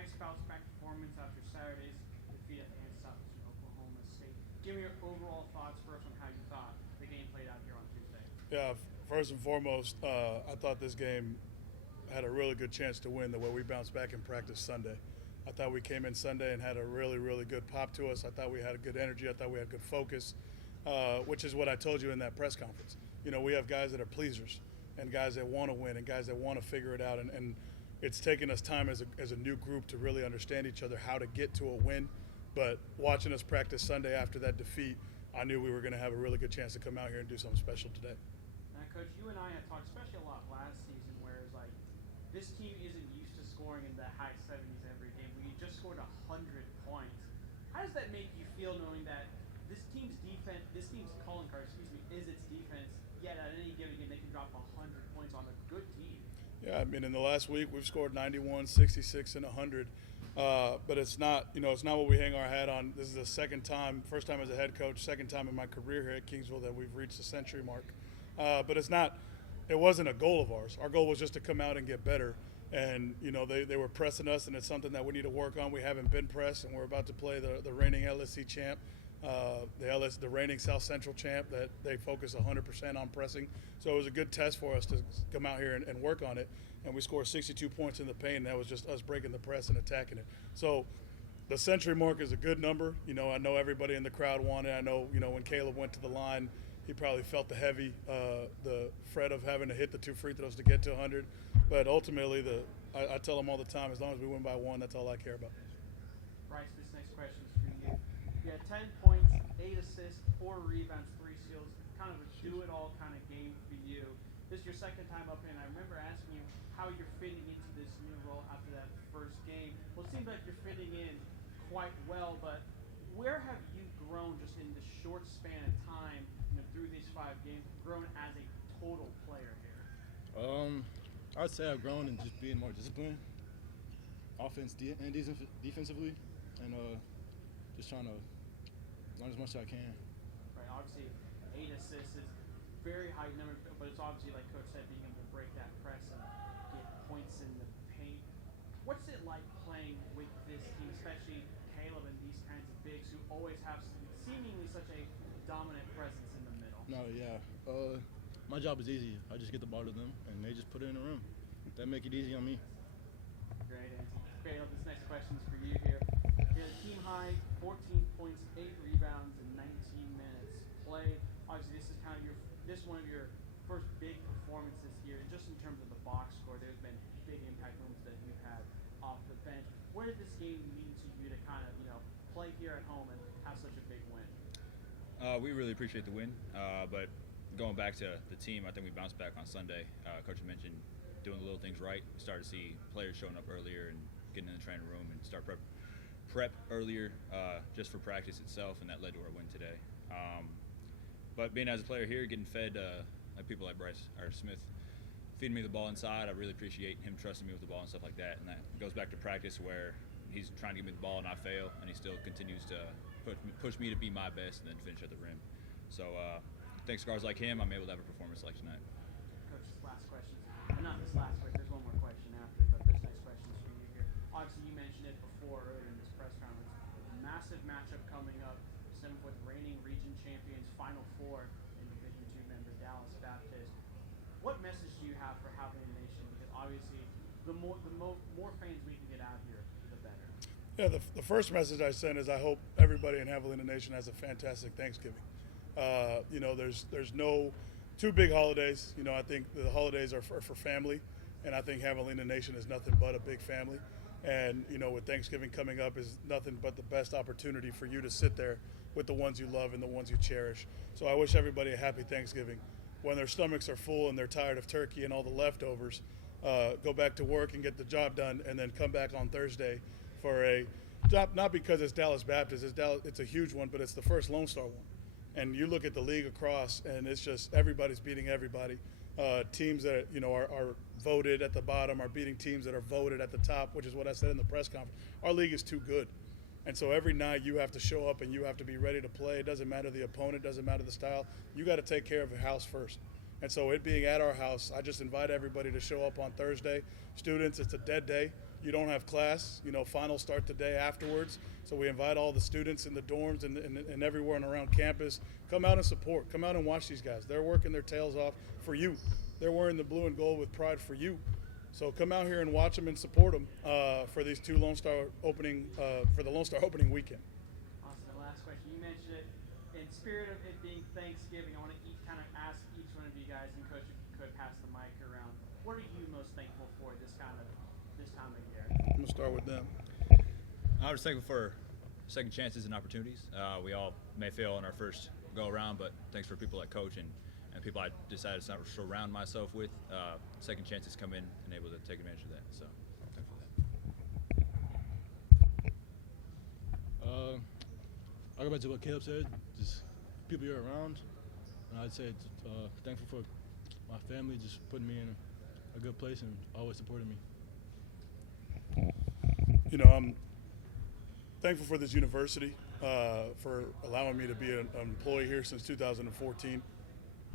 nice bounce back performance after Saturday's defeat at the hands of Southeastern Oklahoma State. Give me your overall thoughts first on how you thought the game played out here on Tuesday. Yeah, first and foremost, I thought this game had a really good chance to win the way we bounced back in practice Sunday. I thought we came in Sunday and had a really, really good pop to us. I thought we had a good energy. I thought we had good focus, which is what I told you in that press conference. You know, we have guys that are pleasers and guys that want to win and guys that want to figure it out. And it's taken us time as a new group to really understand each other, how to get to a win. But watching us practice Sunday after that defeat, I knew we were going to have a really good chance to come out here and do something special today. Now, Coach, you and I had talked, especially a lot last season, where it's like this team isn't used to scoring in the high 70s every game. We just scored 100 points. How does that make you feel knowing that this team's defense, this team's calling card, is its defense, yet at any given game they can drop 100 points on a good team? Yeah, I mean, in the last week we've scored 91, 66, and 100. But it's not, it's not what we hang our hat on. This is the first time as a head coach, second time in my career here at Kingsville that we've reached the century mark. But it wasn't a goal of ours. Our goal was just to come out and get better. And, they were pressing us, and it's something that we need to work on. We haven't been pressed, and we're about to play the reigning LSC champ, the reigning South Central champ, that they focus 100% on pressing. So it was a good test for us to come out here and work on it. And we scored 62 points in the paint, and that was just us breaking the press and attacking it. So the century mark is a good number. I know everybody in the crowd wanted it. I know, when Caleb went to the line, he probably felt the fret of having to hit the 2 free throws to get to 100. But ultimately, I tell him all the time, as long as we win by 1, that's all I care about. Bryce, this next question is for you. You had 10 points, 8 assists, 4 rebounds, 3 steals, kind of a do-it-all kind of game for you. This is your second time up here, and I remember asking you how you're fitting into this new role after that first game. Well, it seems like you're fitting in quite well, but where have you grown just in the short span of time, through these 5 games, grown as a total player here? I'd say I've grown in just being more disciplined, and defensively, and just trying to learn as much as I can. Right, obviously 8 assists is very high number, but it's obviously, like Coach said, being able to break that press and get points in the paint. What's it like playing with this team, especially Caleb and these kinds of bigs who always have seemingly such a dominant presence in the middle? No, yeah. My job is easy. I just get the ball to them, and they just put it in the room. That make it easy on me. Great answer. Caleb, this next question is for you here. You had a team high 14 points, 8 rebounds, and 19 minutes played. Obviously, this is one of your first big performances here. Just in terms of the box score, there's been big impact moments that you've had off the bench. What did this game mean to you to kind of, play here at home and have such a big win? We really appreciate the win, but going back to the team, I think we bounced back on Sunday. Coach mentioned doing the little things right. We started to see players showing up earlier and getting in the training room and start prep earlier just for practice itself, and that led to our win today. But being as a player here, getting fed like people like Bryce or Smith, feeding me the ball inside, I really appreciate him trusting me with the ball and stuff like that. And that goes back to practice where he's trying to give me the ball and I fail, and he still continues to push me to be my best and then finish at the rim. So thanks to guys like him, I'm able to have a performance like tonight. Coach, this last question. Not this last question. There's one more question after, but this next question is for you here. Obviously, you mentioned it before earlier in this press conference. A massive matchup coming up, with reigning region champions, Final Four in Division II member Dallas Baptist. What message do you have for Javelina Nation? Because obviously, the more fans we can get out here, the better. Yeah, the first message I send is I hope everybody in Javelina Nation has a fantastic Thanksgiving. There's no two big holidays. I think the holidays are for family, and I think Javelina Nation is nothing but a big family. And, with Thanksgiving coming up is nothing but the best opportunity for you to sit there with the ones you love and the ones you cherish. So I wish everybody a happy Thanksgiving. When their stomachs are full and they're tired of turkey and all the leftovers, go back to work and get the job done, and then come back on Thursday for a job, not because it's Dallas Baptist, it's a huge one, but it's the first Lone Star one. And you look at the league across, and it's just everybody's beating everybody. Teams that are voted at the bottom are beating teams that are voted at the top, which is what I said in the press conference. Our league is too good. And so every night you have to show up and you have to be ready to play. It doesn't matter the opponent, doesn't matter the style. You got to take care of your house first. And so it being at our house, I just invite everybody to show up on Thursday. Students, it's a dead day. You don't have class. Finals start the day afterwards. So we invite all the students in the dorms and everywhere and around campus. Come out and support. Come out and watch these guys. They're working their tails off for you. They're wearing the blue and gold with pride for you. So come out here and watch them and support them for these two Lone Star opening for the Lone Star opening weekend. Awesome. The last question. You mentioned it. In spirit of it being Thanksgiving, I want to kind of ask each one of you guys, and Coach, if you could pass the mic around. What are you most thankful for this time of year? I'm gonna start with them. I was thankful for second chances and opportunities. We all may fail on our first go around, but thanks for people like Coach and people I decided to surround myself with. Second chances come in and able to take advantage of that. So I'm thankful for that. I'll go back to what Caleb said. Just people you're around, and I'd say thankful for my family, just putting me in a good place and always supporting me. I'm thankful for this university, for allowing me to be an employee here since 2014.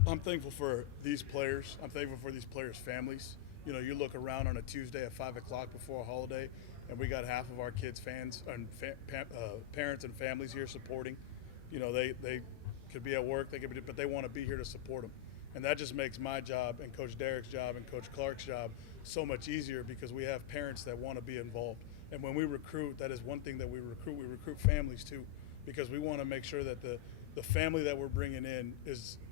I'm thankful for these players. I'm thankful for these players' families. You look around on a Tuesday at 5 o'clock before a holiday, and we got half of our kids' fans and parents and families here supporting. They could be at work, but they want to be here to support them. And that just makes my job and Coach Derek's job and Coach Clark's job so much easier because we have parents that want to be involved. And when we recruit, that is one thing that we recruit families too, because we want to make sure that the family that we're bringing in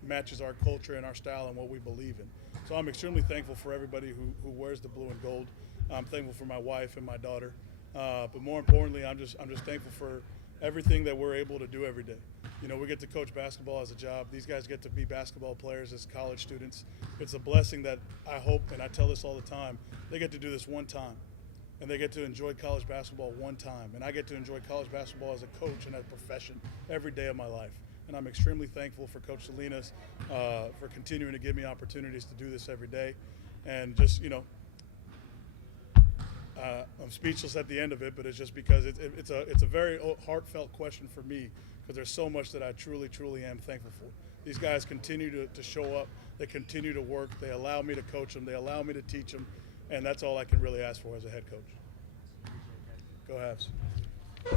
matches our culture and our style and what we believe in. So I'm extremely thankful for everybody who wears the blue and gold. I'm thankful for my wife and my daughter. But more importantly, I'm just thankful for everything that we're able to do every day. We get to coach basketball as a job. These guys get to be basketball players as college students. It's a blessing that I hope, and I tell this all the time, they get to do this one time. And they get to enjoy college basketball one time. And I get to enjoy college basketball as a coach and as a profession every day of my life. And I'm extremely thankful for Coach Salinas for continuing to give me opportunities to do this every day. And just, I'm speechless at the end of it, but it's just because it's a very heartfelt question for me because there's so much that I truly, truly am thankful for. These guys continue to show up. They continue to work. They allow me to coach them. They allow me to teach them. And that's all I can really ask for as a head coach. Go Habs.